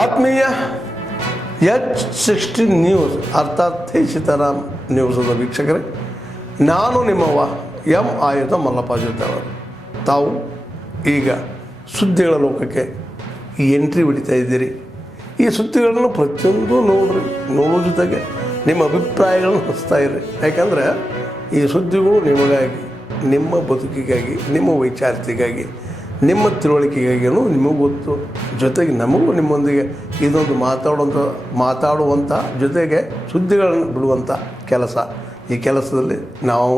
ಆತ್ಮೀಯ H16 news ಅರ್ಥಾತ್ ಸೀತಾರಾಮ್ ನ್ಯೂಸದ ವೀಕ್ಷಕರೇ, ನಾನು ನಿಮ್ಮವ ಎಂ ಆಯುಧ ಮಲ್ಲಪ್ಪ ಜೊತೆಯವರು. ತಾವು ಈಗ ಸುದ್ದಿಗಳ ಲೋಕಕ್ಕೆ ಎಂಟ್ರಿ ಹೊಡಿತಾ ಇದ್ದೀರಿ. ಈ ಸುದ್ದಿಗಳನ್ನು ಪ್ರತಿಯೊಂದು ನೋಡೋ ಜೊತೆಗೆ ನಿಮ್ಮ ಅಭಿಪ್ರಾಯಗಳನ್ನು ಹಚ್ತಾ ಇರ್ರಿ. ಯಾಕಂದರೆ ಈ ಸುದ್ದಿಗಳು ನಿಮಗಾಗಿ, ನಿಮ್ಮ ಬದುಕಿಗಾಗಿ, ನಿಮ್ಮ ವೈಚಾರಿಕೆಗಾಗಿ, ನಿಮ್ಮ ತಿಳುವಳಿಕೆಗಾಗಿಯೂ ನಿಮಗೂ ಗೊತ್ತು, ಜೊತೆಗೆ ನಮಗೂ ನಿಮ್ಮೊಂದಿಗೆ ಇದೊಂದು ಮಾತಾಡುವಂಥ ಜೊತೆಗೆ ಸುದ್ದಿಗಳನ್ನು ಬಿಡುವಂಥ ಕೆಲಸ. ಈ ಕೆಲಸದಲ್ಲಿ ನಾವು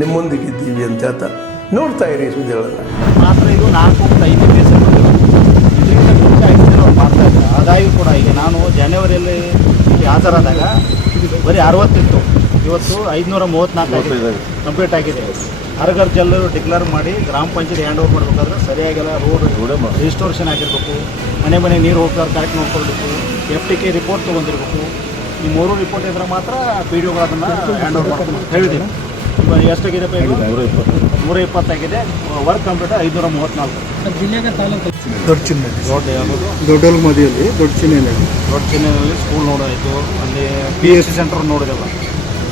ನಿಮ್ಮೊಂದಿಗೆ ಇದ್ದೀವಿ ಅಂತ ಹೇಳ್ತಾ ನೋಡ್ತಾ ಇರಿ ಸುದ್ದಿಗಳನ್ನು. ಮಾತ್ರ ಇದು 4.5 ಕೇಸ್ ಇದರಿಂದ ಮುಂಚೆ 5 ಜನ ಮಾಡ್ತಾ ಇದ್ದಾರೆ. ಆದಾಯ ಕೂಡ ಈಗ ನಾನು ಜನವರಿಯಲ್ಲಿ ಹಾಜರಾದಾಗ ಬರೀ 60 ಇತ್ತು, ಇವತ್ತು 534 ಕಂಪ್ಲೀಟ್ ಆಗಿದೆ. ಹರಗರ್ ಜಲ್ಲು ಡಿಕ್ಲೇರ್ ಮಾಡಿ ಗ್ರಾಮ ಪಂಚಾಯತ್ ಹ್ಯಾಂಡ್ ಓವರ್ ಮಾಡಬೇಕಾದ್ರೆ ಸರಿಯಾಗಿಲ್ಲ. ರೋಡ್ ರಿಜಿಸ್ಟ್ರೇಷನ್ ಆಗಿರಬೇಕು, ಮನೆ ನೀರು ಹೋಗ್ತಾರೆ ಕರೆಕ್ಟ್ ನೋಡ್ಕೊಳ್ಬೇಕು, FTK ರಿಪೋರ್ಟ್ ತೊಗೊಂಡಿರ್ಬೇಕು. ಈ 3 ರಿಪೋರ್ಟ್ ಇದ್ರೆ ಮಾತ್ರ ಪಿ ಡಿ ಒಗಳು ಅದನ್ನು ಹ್ಯಾಂಡ್ ಓವರ್ ಮಾಡ್ಕೊಂಡು ಹೇಳಿದ್ದೀನಿ. ಇವಾಗ ಎಷ್ಟಾಗಿದೆ? 120 ಆಗಿದೆ. Work complete 534. ಜಿಲ್ಲೆಗೆ ತಾಲೂಕು ದೊಡ್ಡಲ್ಮದಿಯಲ್ಲಿ ದೊಡ್ಡ ಚಿನ್ನೆಯಲ್ಲಿ ಸ್ಕೂಲ್ ನೋಡಾಯಿತು. ಅಲ್ಲಿ PHC ಸೆಂಟರ್ ನೋಡಿದೆಲ್ಲ.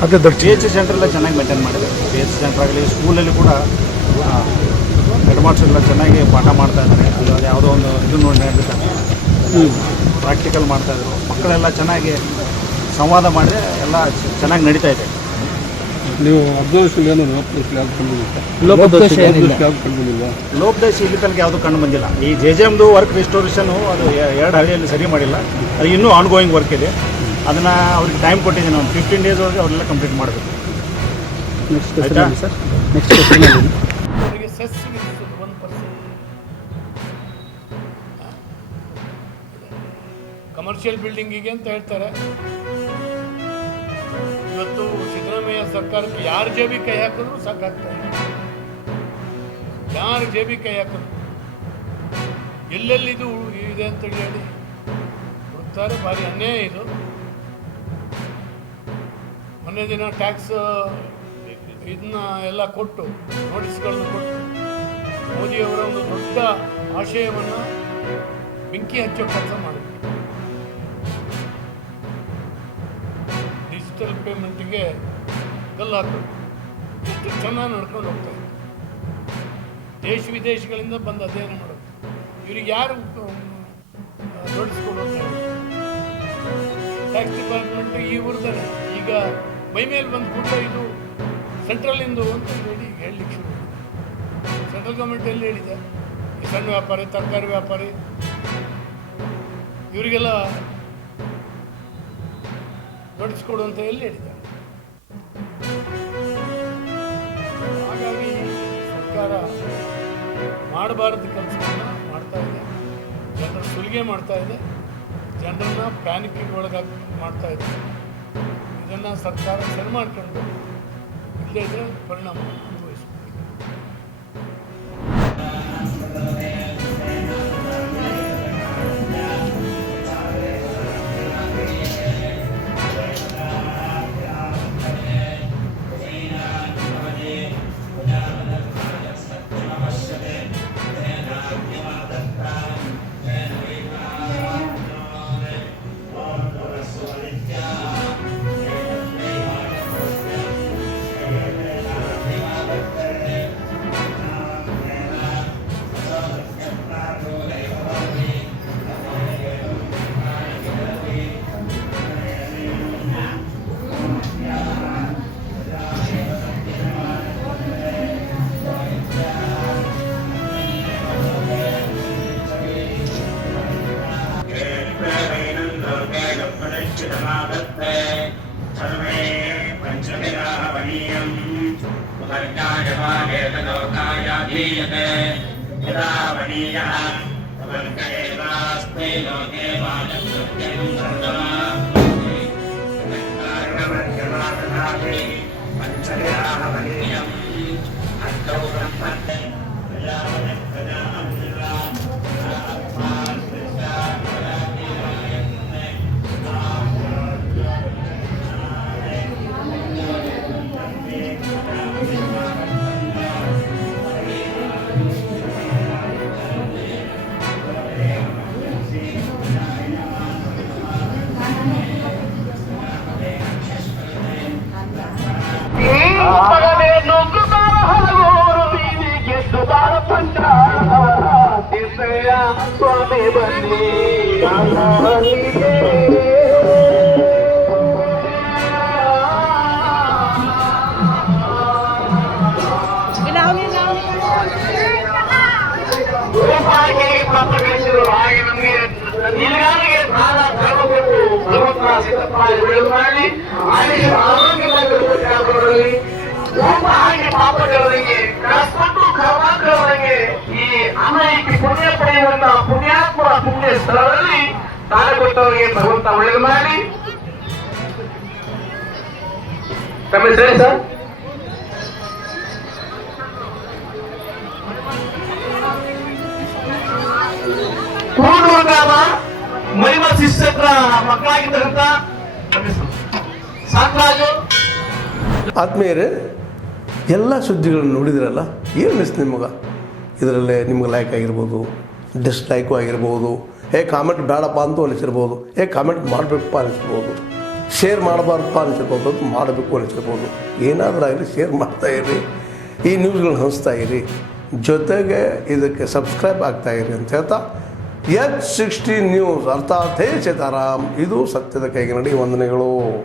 ಅದೇ PHC ಸೆಂಟರ್ ಎಲ್ಲ ಚೆನ್ನಾಗಿ ಮೇಂಟೈನ್ ಮಾಡಿದೆ. PHC ಸೆಂಟರ್ ಆಗಲಿ, ಸ್ಕೂಲಲ್ಲಿ ಕೂಡ ಹೆಡ್ ಮಾಸ್ಟರ್ ಎಲ್ಲ ಚೆನ್ನಾಗಿ ಪಾಠ ಮಾಡ್ತಾ ಇದ್ದಾರೆ. ಅಲ್ಲಿ ಯಾವುದೋ ಒಂದು ಇದು ನೋಡಿ ನಡೆದಿದ್ದಾರೆ, ಪ್ರಾಕ್ಟಿಕಲ್ ಮಾಡ್ತಾಯಿದ್ರು. ಮಕ್ಕಳೆಲ್ಲ ಚೆನ್ನಾಗಿ ಸಂವಾದ ಮಾಡಿದ್ರೆ ಎಲ್ಲ ಚೆನ್ನಾಗಿ ನಡೀತಾ ಇದೆ. ನೀವು ಲೋಪದೋಷ ಇಲ್ಲಿ ತನಕ ಯಾವುದು ಕಂಡು ಬಂದಿಲ್ಲ. ಈ JJMದು ವರ್ಕ್ ರಿಸ್ಟೋರೇಷನು ಅದು 2 ಹಳ್ಳಿಯಲ್ಲಿ ಸರಿ ಮಾಡಿಲ್ಲ. ಅದು ಇನ್ನೂ ಆನ್ಗೋಯಿಂಗ್ ವರ್ಕ್ ಇದೆ. ಅದನ್ನು ಅವ್ರಿಗೆ ಟೈಮ್ ಕೊಟ್ಟಿದ್ದೀನಿ. ಒಂದು 15 ಡೇಸ್ ಒಳಗೆ ಅವರೆಲ್ಲ ಕಂಪ್ಲೀಟ್ ಮಾಡಬೇಕು. ನೆಕ್ಸ್ಟ್ ಅವರಿಗೆ ಸೆಸ್ ವಿಧಿಸೋದು 1%. ಕಮರ್ಷಿಯಲ್ ಬಿಲ್ಡಿಂಗಿಗೆ ಅಂತ ಹೇಳ್ತಾರೆ. ಇವತ್ತು ಸಿದ್ದರಾಮಯ್ಯ ಸರ್ಕಾರಕ್ಕೆ ಯಾರ ಜೇಬಿ ಕೈ ಹಾಕಿದ್ರು ಸಾಕಾಗ್ತಾರೆ. ಯಾರ ಜೇಬಿ ಕೈ ಹಾಕಿದ್ರು ಎಲ್ಲೆಲ್ಲಿದು ಇದೆ ಅಂತೇಳಿ ಹೇಳಿ ಹುಡುಕ್ತಾರೆ. ಭಾರಿ ಅನ್ಯಾಯ ಇದು. ಮೊನ್ನೆ ದಿನ ಟ್ಯಾಕ್ಸ್ ಇದನ್ನ ಎಲ್ಲ ಕೊಟ್ಟು, ನೋಟಿಸ್ಗಳನ್ನು ಕೊಟ್ಟು, ಮೋದಿಯವರ ಒಂದು ದೊಡ್ಡ ಆಶಯವನ್ನು ಬೆಂಕಿ ಹಚ್ಚೋ ಕೆಲಸ ಮಾಡಿದ್ರು. ಡಿಜಿಟಲ್ ಪೇಮೆಂಟಿಗೆ ಗಲ್ಲು ಹಾಕೋದು ಎಷ್ಟು ಚೆನ್ನಾಗಿ ನಡ್ಕೊಂಡು ಹೋಗ್ತಾ ಇತ್ತು. ದೇಶ ವಿದೇಶಗಳಿಂದ ಬಂದು ಅಧ್ಯಯನ ಮಾಡೋದು. ಇವ್ರಿಗೆ ಯಾರು ನೋಟಿಸ್ಕೊಡು ಅಂತ ಹೇಳಿ ಟ್ಯಾಕ್ಸ್ ಡಿಪಾರ್ಟ್ಮೆಂಟ್ ಇವ್ರದ್ದಾನೆ. ಈಗ ಮೈ ಮೇಲೆ ಬಂದ ಕೂಡಲೇ ಇದು ಸೆಂಟ್ರಲಿಂದು ಅಂತ ಹೇಳಲಿಕ್ಕೆ ಶುರು ಮಾಡಿದೆ. ಸೆಂಟ್ರಲ್ ಗೌರ್ಮೆಂಟ್ ಎಲ್ಲಿ ಹೇಳಿದೆ? ಈ ಸಣ್ಣ ವ್ಯಾಪಾರಿ, ತರಕಾರಿ ವ್ಯಾಪಾರಿ, ಇವರಿಗೆಲ್ಲ ನೋಟಿಸ್ ಕೊಡು ಅಂತ ಎಲ್ಲಿ ಹೇಳಿದ್ದಾರೆ? ಹಾಗಾಗಿ ಸರ್ಕಾರ ಮಾಡಬಾರದು ಕೆಲಸವನ್ನು ಮಾಡ್ತಾ ಇದೆ. ಜನರ ಸುಲಿಗೆ ಮಾಡ್ತಾ ಇದೆ. ಜನರನ್ನ ಪ್ಯಾನಿಕ್ಕಿಗೆ ಒಳಗಾಗಿ ಮಾಡ್ತಾ ಇದೆ. ಇದನ್ನು ಸರ್ಕಾರ ಸರಿ ಮಾಡ್ಕೊಂಡು ಇಲ್ಲದೇ ಇದ್ರೆ ಪರಿಣಾಮ ಅನುಭವಿಸಬೇಕು. सर्वे पंचविरावणीयं वर्गायवागेतलोकायाधीयते विरावणीयः वर्गेवास्मै लोके वाजसत्यं सर्वमा वर्गवर्गमादधाति पंचविरावणीयम् अर्थौ ब्रह्मते ಸ್ವಾಮಿ ಬನ್ನಿ ಅಲ್ಲಿಗೆ. ರೂಪಾಯಿಗೆ ಪಾಪಗಳಿಸಿದ್ರು ಹಾಗೆ ನಮಗೆ ನಿಲ್ಗಾರಿಗೆ ದಾನ ಧರ್ಮ ಕೊಟ್ಟು ಭಗವಂತನ ಸಿದ್ದಪ್ಪ ಬಿಡುಗಡೆ ಮಾಡಿ ಆರೋಗ್ಯವಾಗಿ ಹಾಗೆ ಪಾಪಗಳವರಿಗೆ ಕಷ್ಟಪಟ್ಟು ಕರ್ಮಾಂತರವರಿಗೆ ಈ ಅನೈಕಿ ಪುಣ್ಯ ಪಡೆಯುವಂತ ಪುಣ್ಯಾತ್ಮ ಪುಣ್ಯ ಸ್ಥಳದಲ್ಲಿ ದಾನ ಕೊಟ್ಟವರಿಗೆ ಭಗವಂತ ಒಳ್ಳೆಯದು ಮಾಡಿ. ತಮ್ಮ ಹೆಸರೇ ಸರ್? ಕೂಡೂರು ಗ್ರಾಮ ಮಹಿಮಾ ಶಿಕ್ಷಕರ ಮಕ್ಕಳಾಗಿರ್ತಕ್ಕಂಥ ಸಾತ್ರಾಜು. ಆತ್ಮೀಯರೇ, ಎಲ್ಲ ಸುದ್ದಿಗಳನ್ನು ನೋಡಿದ್ರಲ್ಲ, ಏನು ಅನಿಸ್ತು ನಿಮಗೆ? ಇದರಲ್ಲೇ ನಿಮ್ಗೆ ಲೈಕ್ ಆಗಿರ್ಬೋದು, ಡಿಸ್ಲೈಕು ಆಗಿರ್ಬೋದು, ಕಾಮೆಂಟ್ ಬೇಡಪ್ಪ ಅಂತೂ ಅನಿಸಿರ್ಬೋದು, ಕಾಮೆಂಟ್ ಮಾಡಬೇಕಪ್ಪ ಅನಿಸಿರ್ಬೋದು, ಶೇರ್ ಮಾಡಬಾರ್ದಪ್ಪ ಅನಿಸಿರ್ಬೋದು, ಅದು ಮಾಡಬೇಕು ಅನಿಸಿರ್ಬೋದು. ಏನಾದರೂ ಆಗಲಿ ಶೇರ್ ಮಾಡ್ತಾಯಿರಿ, ಈ ನ್ಯೂಸ್ಗಳನ್ನ ಹಂಚ್ತಾ ಇರಿ, ಜೊತೆಗೆ ಇದಕ್ಕೆ ಸಬ್ಸ್ಕ್ರೈಬ್ ಆಗ್ತಾಯಿರಿ ಅಂತ ಹೇಳ್ತಾ H16 ನ್ಯೂಸ್ ಅರ್ಥಾತ್ ಹೇ ಸೀತಾರಾಮ್, ಇದು ಸತ್ಯದ ಕೈಗನ್ನಡಿ. ವಂದನೆಗಳು.